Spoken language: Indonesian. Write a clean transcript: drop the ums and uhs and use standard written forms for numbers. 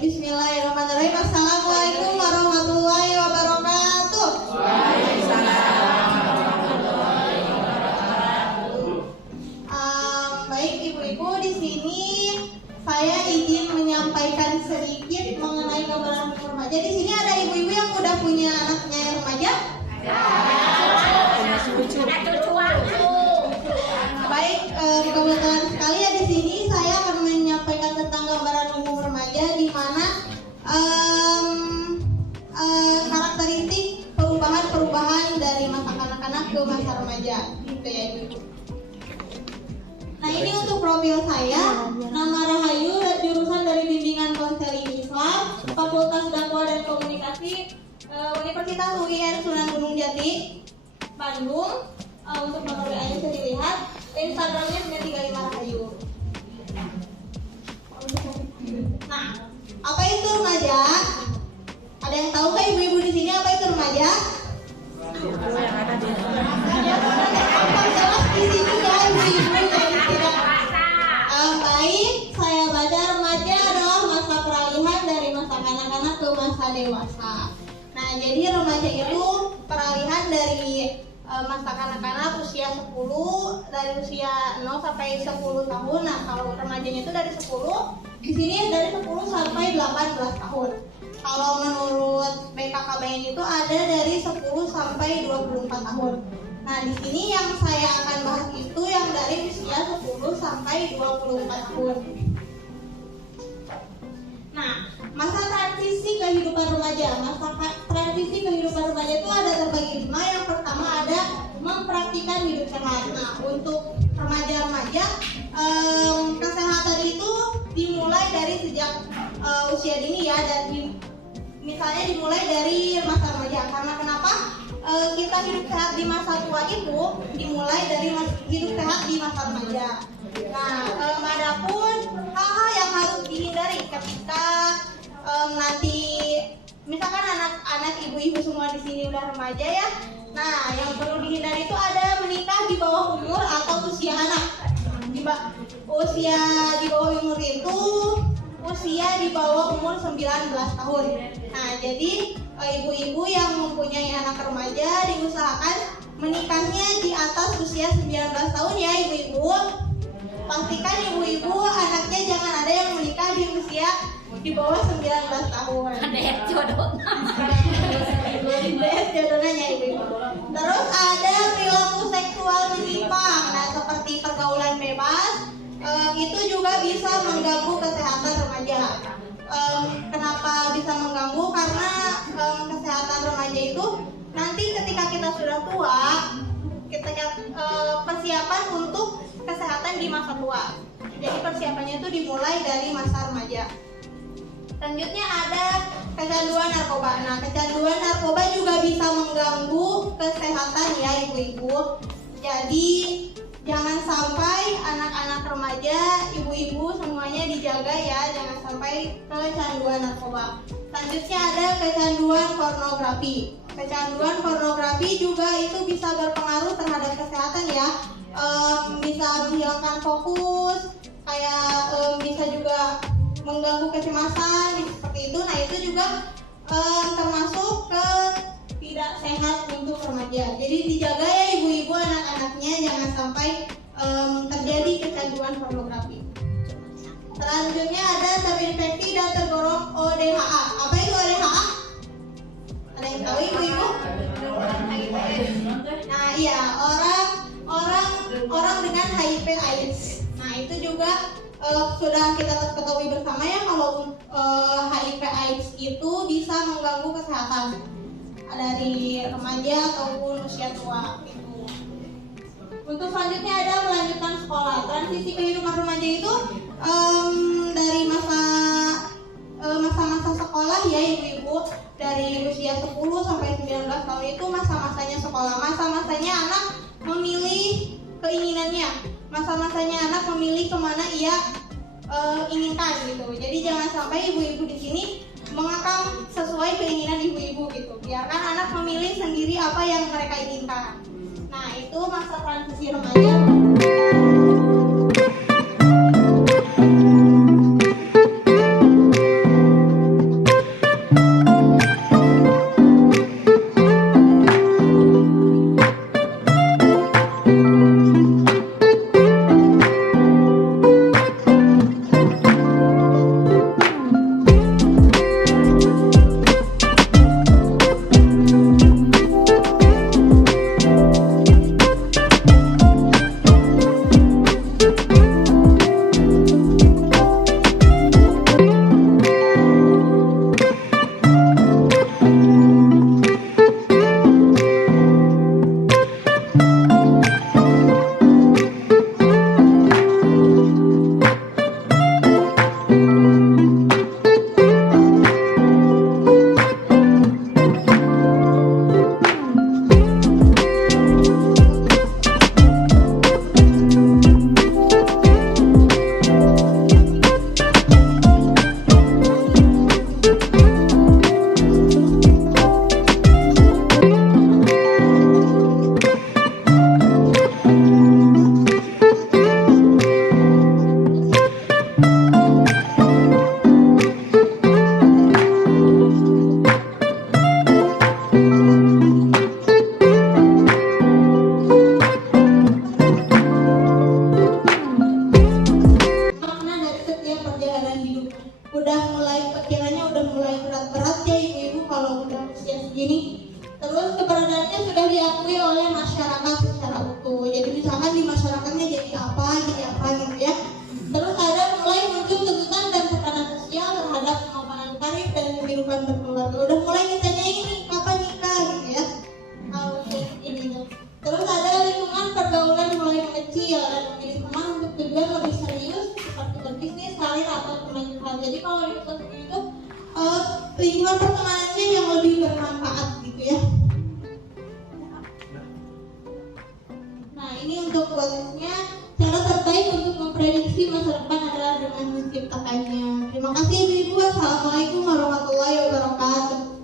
Bismillahirrahmanirrahim. Assalamualaikum warahmatullahi wabarakatuh. Baik ibu-ibu, di sini saya izin menyampaikan sedikit mengenai gambaran remaja. Di sini ada ibu-ibu yang udah punya anaknya yang remaja? Baik, kebetulan sekali ya di sini saya akan menyampaikan tentang gambaran umum remaja, di mana karakteristik perubahan-perubahan dari masa kanak-kanak ke masa remaja, gitu ya ibu. Nah ini untuk profil saya, nama Rahayu, jurusan dari bimbingan konseling Islam, Fakultas Dakwah dan Komunikasi, Universitas UIN Sunan Gunung Jati, Bandung. Untuk nomor WA-nya bisa dilihat, Instagramnya punya 35 Rahayu. Nah, apa itu remaja? Ada yang tahu kah ibu-ibu di sini apa itu remaja? Jelas di sini ya ibu-ibu yang tidak. Baik, saya baca remaja adalah masa peralihan dari masa kanak-kanak ke masa dewasa. Nah, jadi remaja itu peralihan dari masa kanak-kanak usia 10, dari usia 0 sampai 10 tahun. Nah, kalau remajanya itu dari 10, di sini dari 10 sampai 18 tahun. Kalau menurut BKKBN itu ada dari 10 sampai 24 tahun. Nah, di sini yang saya akan bahas itu yang dari usia 10 sampai 24 tahun. Nah, masa transisi kehidupan remaja. Masa transisi kehidupan remaja itu ada terbagi 5. Yang pertama ada mempraktikkan hidup sehat. Nah, untuk remaja-remaja, kesehatan itu dimulai dari sejak usia dini ya, dan misalnya dimulai dari masa remaja. Karena kenapa? Kita hidup sehat di masa tua itu dimulai dari hidup sehat di masa remaja. Nah, adapun hal-hal yang harus dihindari ketika nanti misalkan anak-anak ibu-ibu semua di sini udah remaja ya. Nah, yang perlu dihindari itu ada menikah di bawah umur atau usia anak. Usia di bawah umur itu usia di bawah umur 19 tahun. Nah, jadi ibu-ibu yang mempunyai anak remaja diusahakan menikahnya di atas usia 19 tahun ya ibu-ibu. Pastikan ibu-ibu anaknya jangan ada yang menikah di usia di bawah 19 tahun. Ada jodoh. Jodohnya ibu-ibu. Terus ada perilaku seksual menyimpang. Nah, seperti pergaulan bebas, itu juga bisa mengganggu kesehatan remaja. Kenapa bisa mengganggu? Karena kesehatan remaja itu nanti ketika kita sudah tua, ketika persiapan untuk kesehatan di masa tua. Jadi persiapannya itu dimulai dari masa remaja. Selanjutnya ada kecanduan narkoba. Nah, kecanduan narkoba juga bisa mengganggu kesehatan ya ibu-ibu. Jadi jangan sampai anak-anak remaja, ibu-ibu semuanya dijaga ya, jangan sampai kecanduan narkoba. Selanjutnya ada kecanduan pornografi. Kecanduan pornografi juga itu bisa berpengaruh terhadap kesehatan ya. Bisa menghilangkan fokus, kayak bisa juga mengganggu kecemasan seperti itu. Nah, itu juga termasuk ke tidak sehat untuk remaja. Jadi dijaga ya ibu-ibu anak-anaknya jangan sampai terjadi kecanduan pornografi. Selanjutnya ada terinfeksi dan tergolong ODHA. Apa itu ODHA? Ada yang tahu ibu-ibu? Nah, iya, orang dengan HIV/AIDS. Nah, itu juga sudah kita ketahui bersama ya kalau HIV/AIDS itu bisa mengganggu kesehatan dari remaja ataupun usia tua gitu. Untuk selanjutnya ada melanjutkan sekolah. Transisi kehidupan remaja itu dari masa-masa sekolah ya ibu-ibu, dari usia 10 sampai 19 tahun itu masa-masanya sekolah. Masa-masanya anak memilih keinginannya. Masa-masanya anak memilih kemana ia inginkan gitu. Jadi jangan sampai ibu-ibu di sini mengekang sesuai keinginan ibu-ibu gitu. Biarkan anak memilih sendiri apa yang mereka inginkan. Nah, itu masa transisi remaja. mulai pikirannya udah mulai berat-berat ya ibu-ibu kalau udah usia segini. Terus keberadaannya sudah diakui oleh masyarakat secara utuh. Jadi misalkan di masyarakatnya jadi apa gitu ya. Terus ada mulai muncul tuntutan dan tekanan sosial terhadap kemapanan karir dan kehidupan berkeluarga. Udah mulai ditanyain nih kapan nikah gitu ya. Kalau ini tuh. Terus ada lingkungan pergaulan mulai mengecil dan memilih teman untuk tujuan lebih serius seperti berbisnis, karir atau teman curhat. Jadi kalau di kota itu lingkungan pertemanannya yang lebih bermanfaat gitu ya. Nah ini untuk prosesnya. Cara terbaik untuk memprediksi masa depan adalah dengan menciptakannya. Terima kasih ibu-ibu. Assalamualaikum warahmatullahi wabarakatuh.